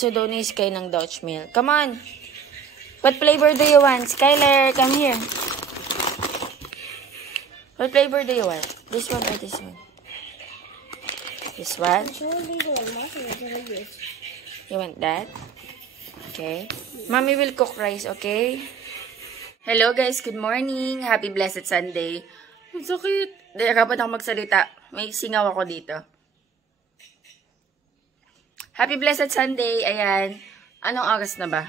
Gusto daw ni Sky ng Dutch milk. Come on! What flavor do you want? Skyler, come here. What flavor do you want? This one or this one? This one? You want that? Okay. Mommy will cook rice, okay? Hello guys, good morning. Happy blessed Sunday. Ang sakit. Hindi, kapag ako magsalita, may singaw ako dito. Happy blessed Sunday. Ayan. Anong oras na ba?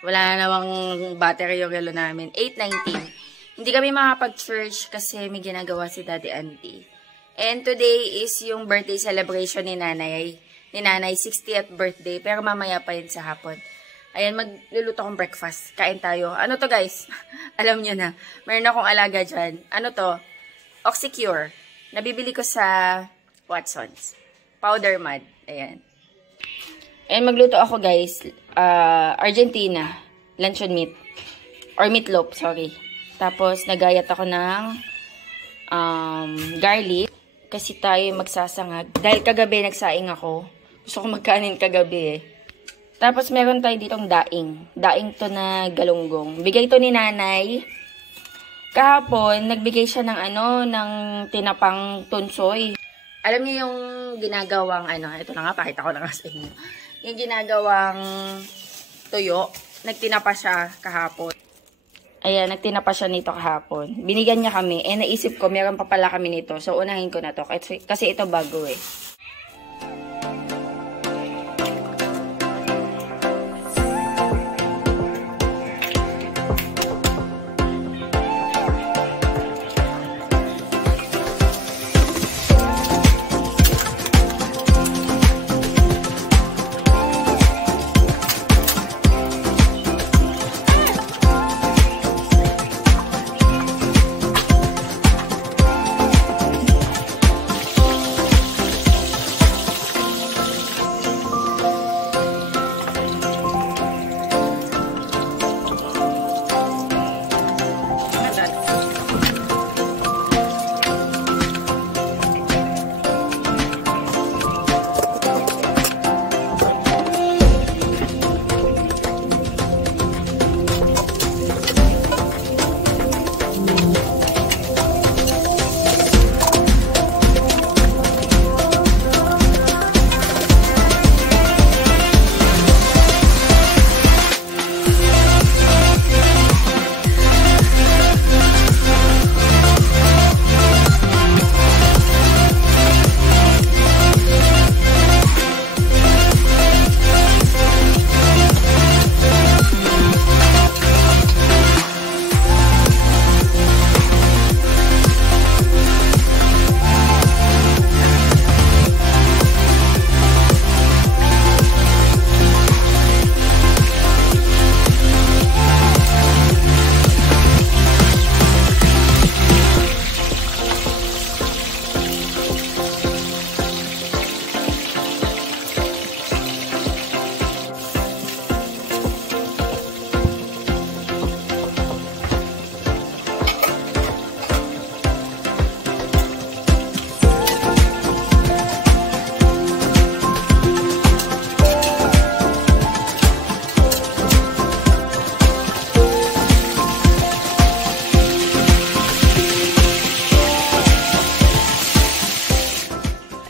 Wala na namang battery yung relo namin. 8:19. Hindi kami makapag-church kasi may ginagawa si Daddy Auntie. And today is yung birthday celebration ni Nanay. Ni Nanay, 60th birthday. Pero mamaya pa yun sa hapon. Ayan, magluluto akong breakfast. Kain tayo. Ano to guys? Alam nyo na. Meron akong alaga dyan. Ano to? Oxycure. Nabibili ko sa Watsons. Powder mud. Ayan. Ayan, magluto ako guys. Argentina. Luncheon meat. Or meatloaf, sorry. Tapos, nagayat ako ng garlic. Kasi tayo magsasangag. Dahil kagabi nagsaing ako. Gusto ko magkanin kagabi eh. Tapos, meron tayo ditong daing. Daing to na galunggong. Bigay to ni Nanay. Kahapon, nagbigay siya ng ng tinapang tunsoy. Alam niyo yung ginagawang ito na nga, pakita ko na nga sa inyo. Yung ginagawang tuyo, nagtinapa siya kahapon. Ayan, nagtinapa siya nito kahapon. Binigyan niya kami. Naisip ko, meron pa pala kami nito. So, unahin ko na to. Kasi ito bago eh.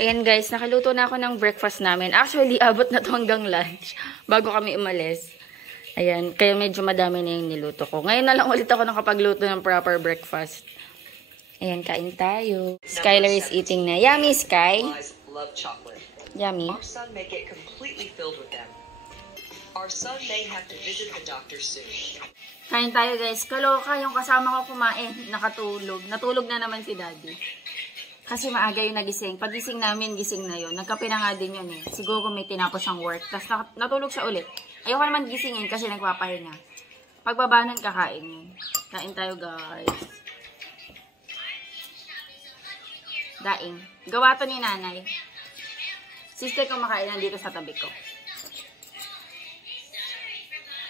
Ayan guys, nakaluto na ako ng breakfast namin. Actually, abot na to hanggang lunch bago kami umalis. Ayan, kaya medyo madami na yung niluto ko. Ngayon na lang ulit ako nakapagluto ng proper breakfast. Ayan, kain tayo. Skyler is eating na. Yummy, Sky? Yummy. Our son may get completely filled with them. Our son may have to visit the doctor soon. Kain tayo guys. Kaloka, yung kasama ko kumain, nakatulog. Natulog na naman si Daddy. Kasi maaga yung nagising. Pagising namin, gising na yun. Nagkape na nga din yun eh. Siguro may tinapos siyang work. Tapos natulog siya ulit. Ayoko naman gisingin kasi nagpapahinga. Pagbaba nun, kakain yun. Kain tayo guys. Daing. Gawa to ni Nanay. Sister ko makain nandito sa tabi ko.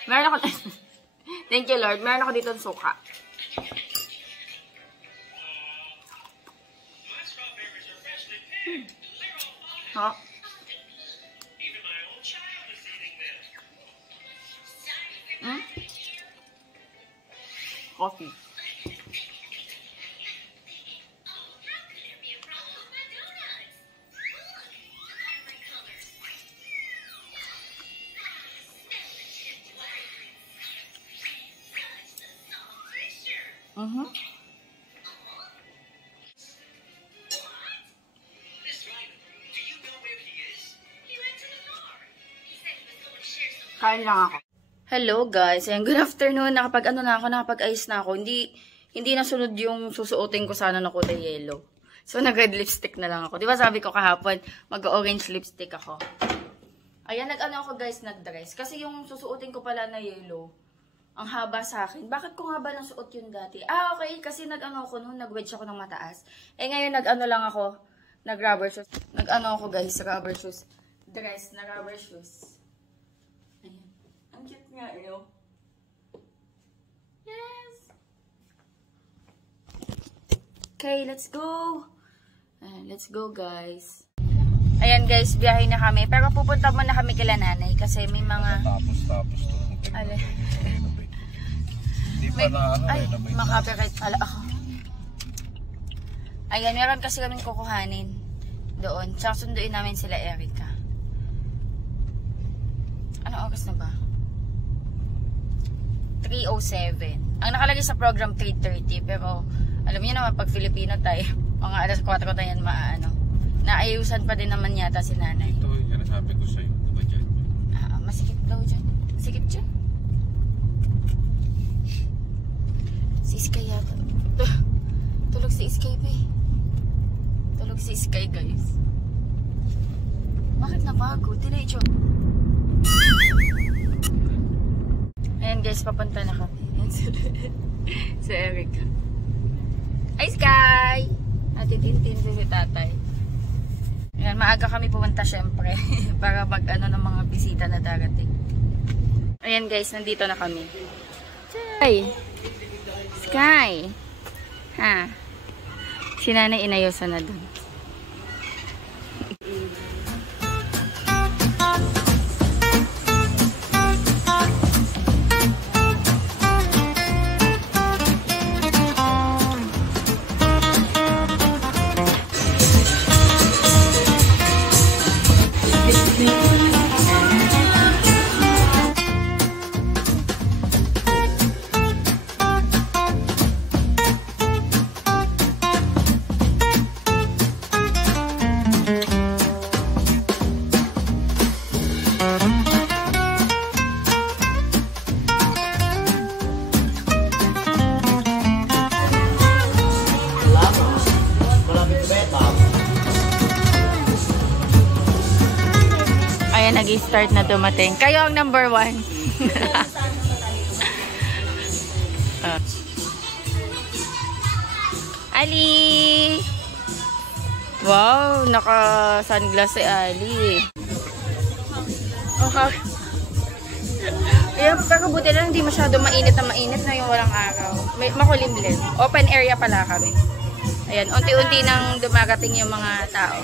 Meron ako... Thank you Lord. Meron ako dito ng suka. Ha? Coffee. Kain lang ako. Hello guys, ayan, good afternoon. Nakapag-ayos na ako. Hindi nasunod yung susuotin ko sana na kulay yellow. So nag-red lipstick na lang ako. Di ba sabi ko kahapon, mag-orange lipstick ako. Ayan, ako guys, nag-dress. Kasi yung susuotin ko pala na yellow, ang haba sa akin. Bakit ko nga ba nasuot yun dati? Okay, kasi ako noon, nag-wedge ako ng mataas. Ngayon lang ako, nag-rubber shoes. Ako guys, rubber shoes. Dress na rubber shoes. Ang cute nga, Yes! Okay, let's go! Let's go, guys. Ayan, guys, biyahe na kami. Pero pupunta muna kami kila nanay kasi may mga... Tapos to. Makapiright pala ako. Ayan, meron kasi kaming kukuhanin doon. Tsaka sunduin namin sila Erica. Anong oras na ba? 3:07. Ang nakalagay sa program 3:30, pero alam niyo naman pag Filipino tayo, mga alas 4 na yan naayusan pa din naman yata si nanay. Ito yung nasabi ko sa'yo, diba dyan? Masikip daw dyan. Masikip dyan. Si Sky yata. Tulog si Sky ba eh. Tulog si Sky guys. Bakit nabago? Diretso. Ayan guys, papunta na kami. Si Erica. Ay, Sky! Ate Tintin si tatay. Ayan, maaga kami pumunta syempre. Para ng mga bisita na darating. Ayan guys, nandito na kami. Sky! Sky! Ha? Si nanay inayosan na dun. Nag-start na dumating. Kayo ang number 1. Ali! Wow! Naka-sunglass si Ali. Okay. Pero buti lang hindi masyado mainit na yung walang araw. Makulimlim. Open area pala kami. Ayan, unti-unti nang dumarating yung mga tao.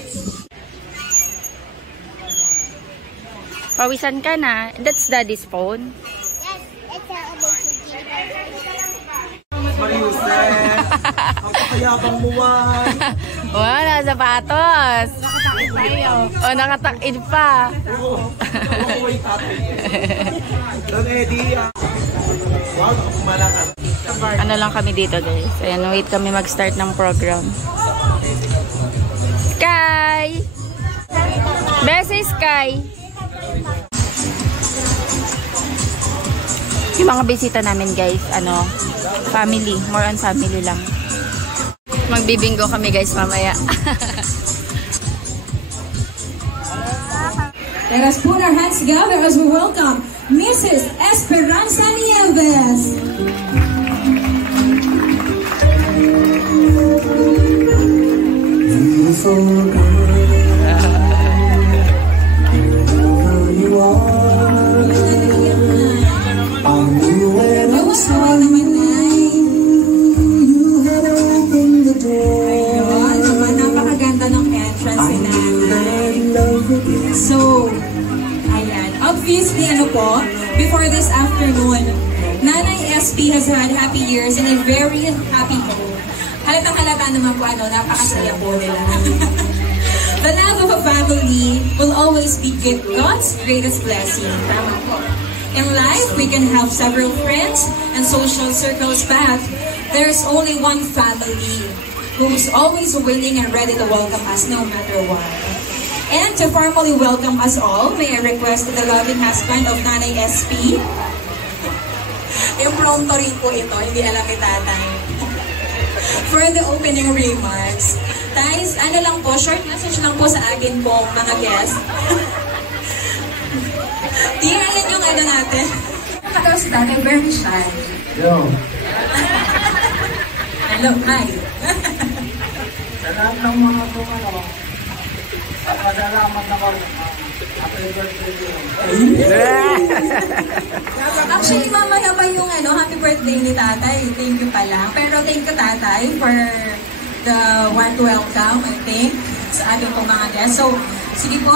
Pawisan ka na. That's daddy's phone. Yes, it's a Mariusel, ang pakayabang muwan. Wala, sapatos. Nakatakid tayo. O, nakatakid pa. Oo, ako ay tatay. Don Eddie, wow, nakapumalakan. Ano lang kami dito guys. Ayan, wait kami mag-start ng program. Sky! Besi Sky! Yung mga bisita namin guys, family, more on family lang. Magbibingo kami guys mamaya. Let us put our hands together as we welcome Mrs. Esperanza Nieves. So, ayan. Obviously, before this afternoon, Nanay SP has had happy years and a very happy home. Halatang-halata naman po, napakasaya po nila. The love of a family will always be God's greatest blessing. Tama po. In life, we can have several friends and social circles, but there's only one family who's always willing and ready to welcome us no matter what. And to formally welcome us all, may I request the loving husband of Nanay SP. Impromptu rin po ito, hindi alam ni tatay. For the opening remarks. Guys, ano lang po, short message lang po sa akin po, mga guests. Ayan yung ano natin. Nakatawa si tatay, very shy. Yo. Hello, hi. Sa lahat ng mga kumano, pasalamat ako. Happy birthday to you. Actually, mamaya pa yung happy birthday ni tatay. Thank you pala. Pero thank you tatay for the one to welcome, I think, sa ating pong mga guests. So, sige po,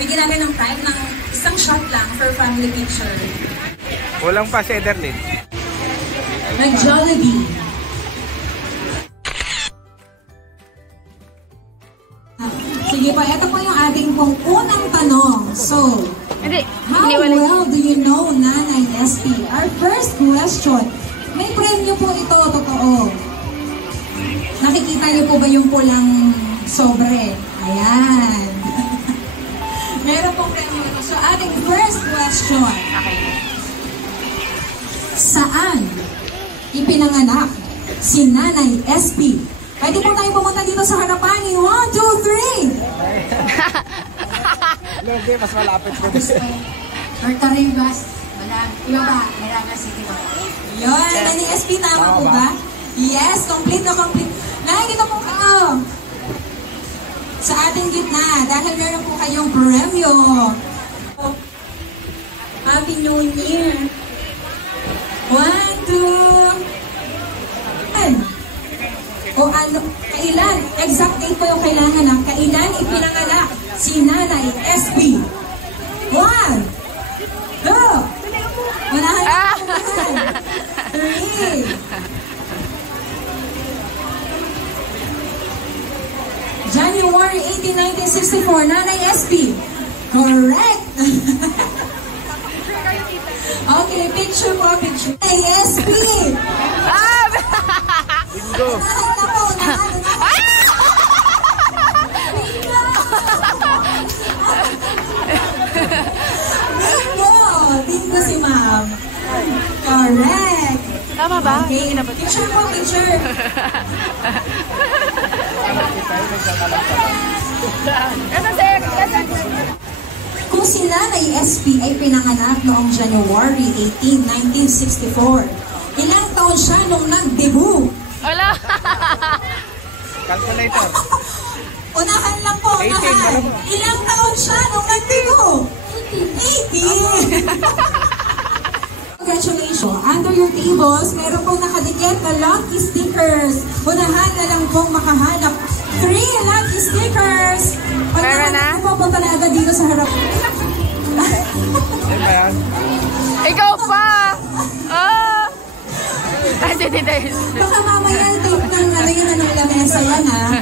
bigyan natin ng time ng isang shot lang for family picture. Walang pa si Ederlyn. Nag-Jollibee. Sige po, ito po yung ating pong unang tanong. So, how well do you know Nanay SP? Our first question, may premyo po ito, totoo. Nakikita niyo po ba yung pulang sobre? Ayan. Meron pong premyo ito. So, ating first question. Saan ipinanganak si Nanay SP? Pwede po tayo pumunta dito sa harapan in 1, 2, 3! Hindi, mas malapit ko. Nortaribas. Iba ba? Naragas City ba? Yun, Nanay SP, tama po ba? Yes, complete na complete. Nakikita po kayo sa ating gitna dahil meron po kayong premyo. Happy New Year! 1, 2, o ano, kailan? Exact date po yung kailangan na. Kailan ipinanganak si Nanay SP? 1, 2, unahan na po. 3, January 18, 1964, Nanay SP. Correct! Okay, picture po, picture. Nanay SP! Bingo! Bingo si ma'am. Correct. Tama ba? Okay, picture po, picture. Kung si Nanay SP ay pinanganak noong January 18, 1964, ilang taon siya nung nag-debut? Wala! Calculator. Unahan lang po, unahan. Ilang taon siya nung nag-debut? 18! Congratulations! Under your tables, meron pong nakadikit na lucky stickers. Unahan na lang pong makahanap 3 lucky stickers. Pag nakahanap po, punta na agad dito sa harap. Ikaw pa! Oh! Baka mamaya tape ng yun ng lamesa yan, ha?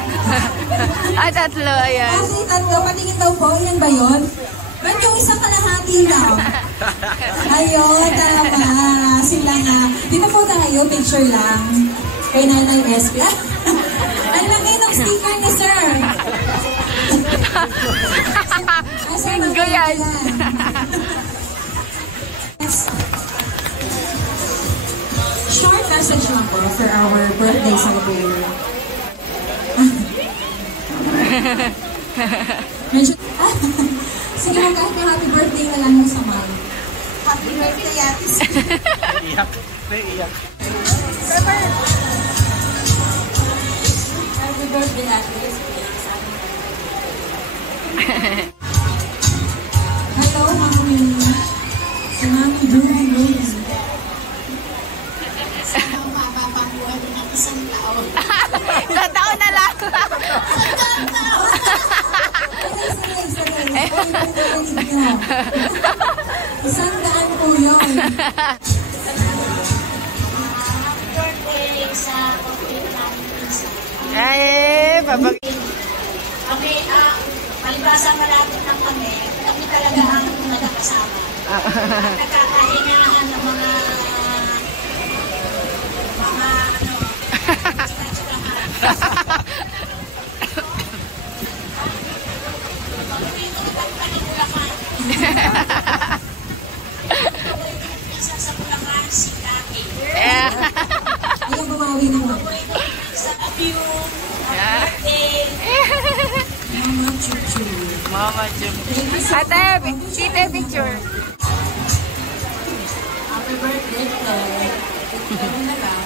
Tatlo, ayan. Okay, tatlo. Patingin daw po. Yan ba yun? Ba't yung isang kalahati lang? Ayun, tama. Sila nga. Dito po tayo, picture lang. Kay Nanay SP. Ang laki ng sticker ni Sir. Bingo yan. Short message lang po for our birthday celebrator. Sige mo, kahit na happy birthday na lang mo sa mom. Happy birthday, Atis. Iyak. Naiiyak. Happy birthday, Atis. Hello, Mami. Si Mami Rose. Ilang taon na lang. Isang daan po yun. Ay, babag... Kami, palibasa malapit ng kami talaga ang nagkakasama. Nagkakahingahan ng mga isa sa Bulacan, si Kaki. Ayaw bumawi na mo. Sa view, birthday. Mama Chuchu. Mama Jum. Ate, tita picture. Happy birthday, Claire. Ano na lang?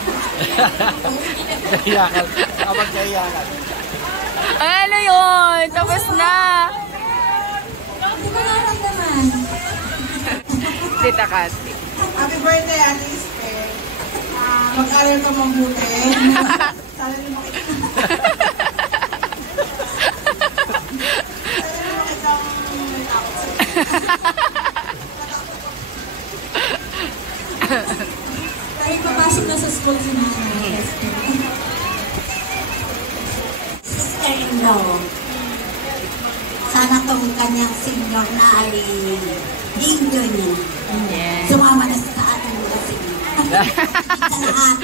Naiyakan. Kapag naiyakan. Ano yun? Tapos na. Hindi ko naramdaman. Tita Kathy. Happy birthday, Ate Esther. Mag-aral ka mabuti. Sana niyo makita. Sana niyo makita ang may takot sa'yo. Kahit papasok na sa school si Nanay. Sister-in-law. Sana tong kanyang senior na ay dingyo niya. Yeah. Sumama na sa ating mga senior. Sa lahat.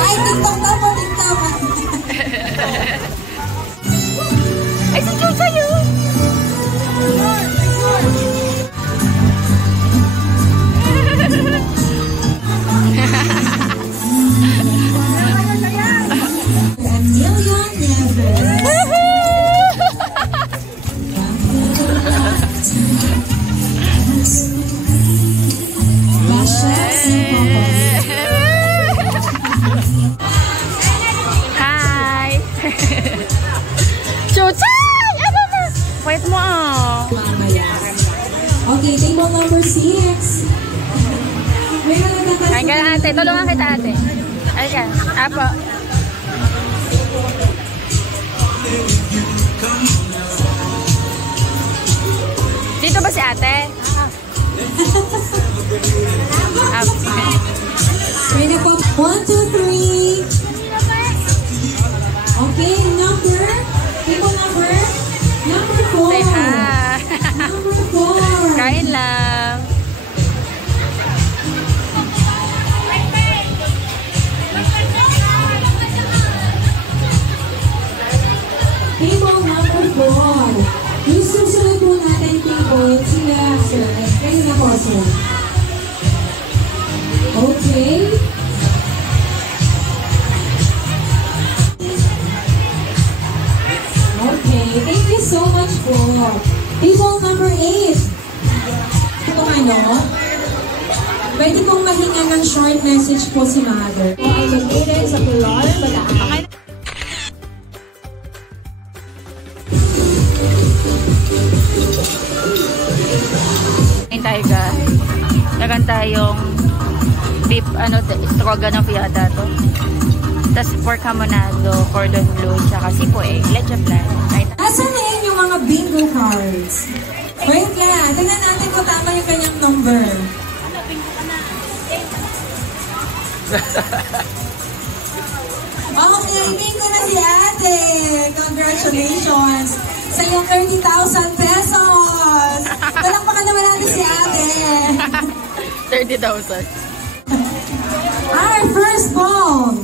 Ay, TikTok daw po, TikTok. Ay, si Chucha yun. A million never. Hi! Chucha! Ano na? Wait mo Mamaya. Okay, table number 6. Meron na naman. Ay ka na ate. Tulungan kita ate. Ay ka. Apo. Dito ba si ate? Apo. Ready po. 1, 2, 3. Okay, number. Table number. Number 4. Say hi. Number 4. Kain lang. Table number 4. Yung susunod po natin table, sila, sir. Kayo na po, sir. Okay. Okay, thank you so much po. Table number 8. Ito ano, pwede pong mahinga ng short message po si Mother. Ay located sa Pilar, Bataan. Kain tayo guys. Nagan tayong beef, stroganoff yata to. Tapos pork hamonado, cordon bleu, tsaka sipoe, leche plan. Asan na yun yung mga bingo cards? Wait lang, tingnan natin kung tama yung kanyang number. Okay, bingo na si ate! Congratulations! Sa iyong 30,000 pesos! Palakpakan naman natin si ate! 30,000. Our first ball!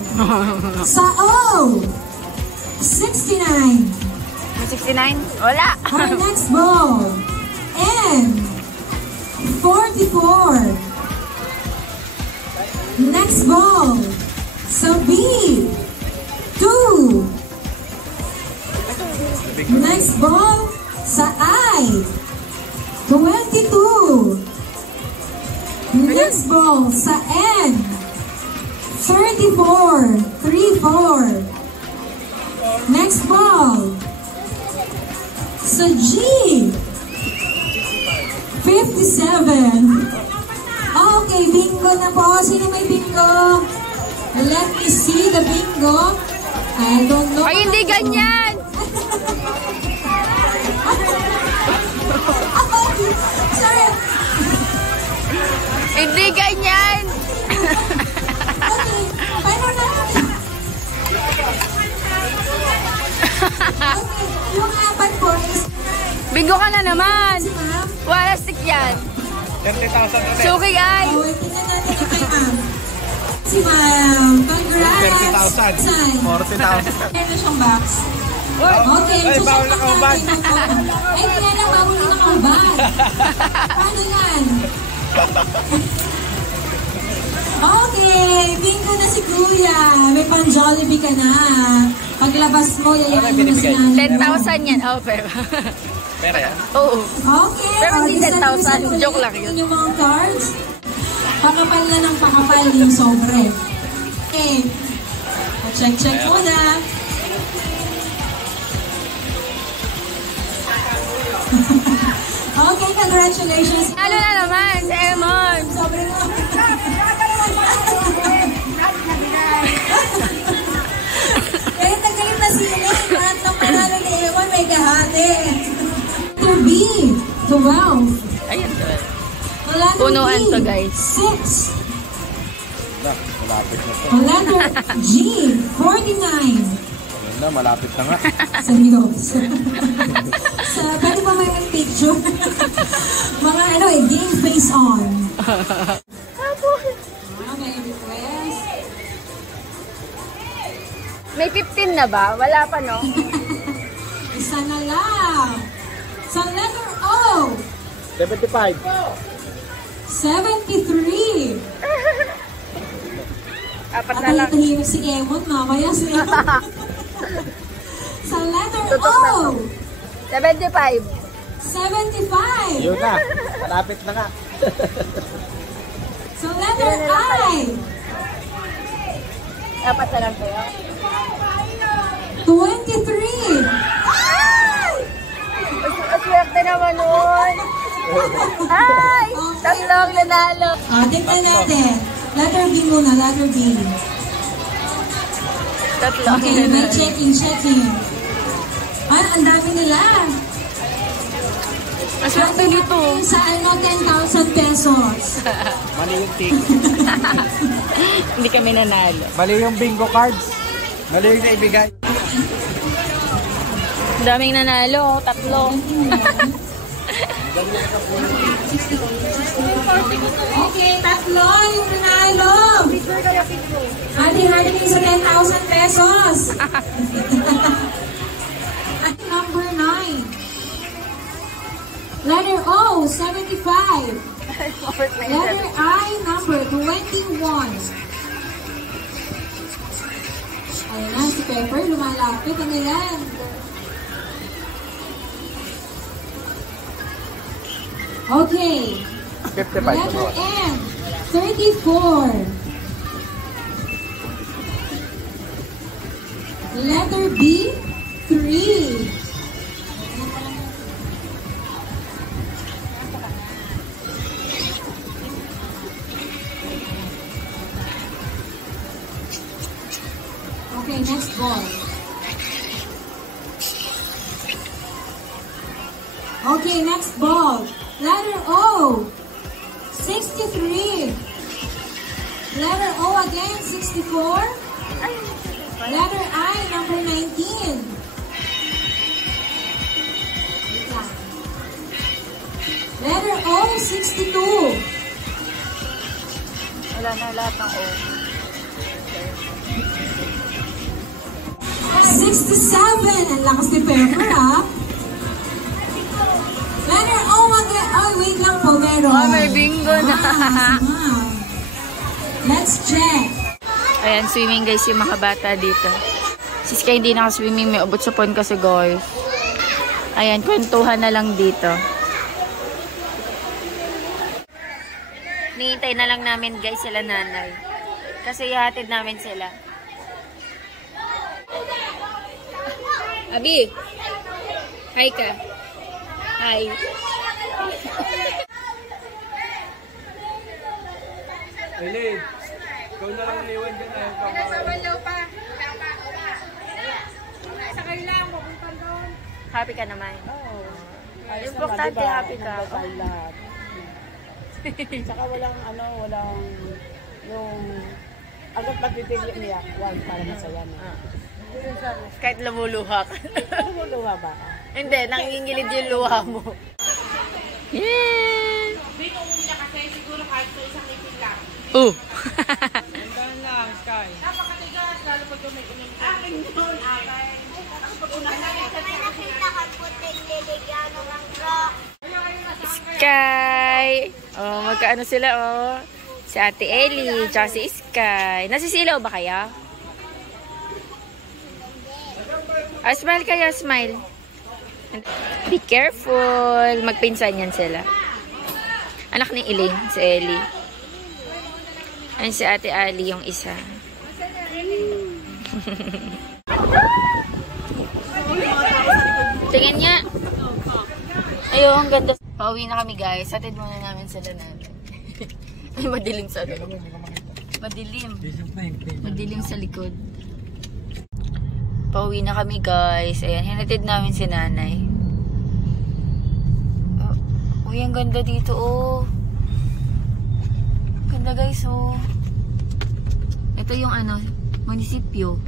Sa O! 69! 69? Wala. Our next ball. N. 44. Next ball. Sa B. 2. Next ball. Sa I. 22. Next ball. Sa N. 34. 3-4. Next ball. Sa G. 57. Okay, bingo na po. Sino may bingo? Let me see the bingo. I don't know. Ay, hindi ganyan. Sorry. Hindi ganyan. Okay, paano natin? Okay, yung apat po is Bingo ka na naman. si ma'am. Wala stick yan. 30,000 ulit. Suki ay. Oh, tingnan natin yung kay ma'am. Si ma'am. Congrats. 30,000. Saan? 40,000. Meron siyang box. Okay, Ay, so bawal na kaubad. Ay, kaya lang bawal na kaubad. Paano yan? Okay, bingo na si Kuya. May pang Jollibee ka na. Paglabas mo, yayain mo na si nanay. 10,000 yan. Oh, pero. Pera yan? Oo. Okay. Pero hindi isa- 10,000. isa ulit Joke lang yun. Yung mga cards. Pakapal na ng pakapal yung sobre. Okay. Check muna. Okay, congratulations. Ano na naman, si Emon. Sobre mo. Galit na si Elaine. Lahat ng panalo ni Ewan may kahati. Letter B, 12. Ayan to. Letter Punuan B, to, guys. 6. Malapit na to. Letter G, 49. Ayun na, malapit na nga. Seryoso. Pwede pa may picture? Mga game face on. May request. May 15 na ba? Wala pa, no? Isa na lang. Sa letter O, 75. 73. Apat At na lang. tahimik si Emon, mamaya siya. Sa letter Tutok na to. O, 75. 75. Yun na, malapit na nga. Sa letter I, Apat na lang kayo. 23. Aswerte naman nun. Ay! Tatlong nanalo. Tignan natin. Letter B muna, letter B. Tatlong Okay, may nanalo. checking. Ay, ang dami nila. Aswerte dito. Sa 10,000 pesos. Mali yung tick. Hindi kami nanalo. Mali yung bingo cards. Mali yung naibigay. Ang daming nanalo. Tatlo. Okay, tatlo yung nanalo. Hati-hati kayo sa 10,000 pesos. At number 9. Letter O, 75. Letter I, number 21. Ayan na, si Pepper, lumalapit. Ano yan? Okay. 55. Letter N, 34. Letter B, 3. Okay, next ball. Okay, next ball. Letter O, 63. Letter O again, 64. Letter I, number 19. Wait lang. Letter O, 62. Wala na lahat ng O. 6 to 7. Ang lakas ni Pepper, ha? Leonard, oh, wait lang po, meron. Oh, may bingo na. Wow. Let's check. Ayan, swimming guys yung mga bata dito. Si Sky hindi naka-swimming, may ubot sa pond kasi guys. Ayan, kwentuhan na lang dito. Nihintay na lang namin guys sila nanay. Kasi ihatid namin sila. Abi! Hi ka. Hi. Eli, ikaw na lang naiwan dyan na yung kamay. Happy ka naman? Oo. Importante happy ka. Tayo lahat. Tsaka walang yung agad pagpipigil niya. Wag para masaya na. Kahit lumuluha ka. Lumuluha ba ka? Hindi, nangingilid yung luha mo. Yeah! Dito umuna kasi siguro kahit sa isang ipin lang. Oh! Tandaan lang, Sky. Napakatigas, lalo pag umiinom. Akin yun, akin. Ako pag unahan. Sky! Oh, magkaano sila, oh. Si Ate Ellie, tsaka si Sky. Nasisilaw ba kaya? Ah, smile kayo, smile. Be careful. Magpinsan yan sila. Anak ni Elaine, si Ellie. Ayun si Ate Ali, yung isa. Tingin niya. Ayun, ang ganda. Pauwi na kami guys. Hatid muna namin sila namin. Ay, madilim sa likod. Madilim. Madilim sa likod. Pauwi na kami guys. Ayan, hinatid namin si nanay. Oh, uy, ang ganda dito oh. Ganda guys oh. Ito yung ano, munisipyo.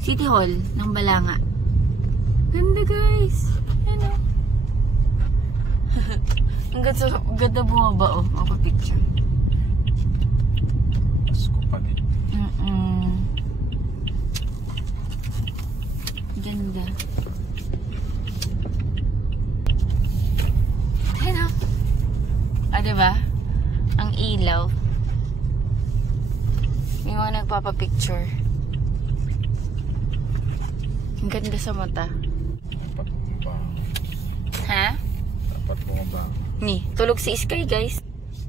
City Hall ng Balanga. Ganda guys. Ayan oh. Ang ganda bumaba oh. Mapapicture. Asko pa din. Ganda. Ayan oh. Ah, diba? Ang ilaw. May mga nagpapapicture. Ang ganda sa mata. Dapat bumaba. Ha? Dapat bumaba. Ni, tulog si Sky guys.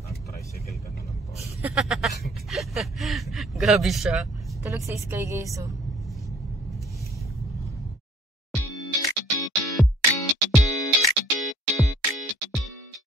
Nag-tricycle ka na lang po. Gabi siya. Tulog si Sky guys oh.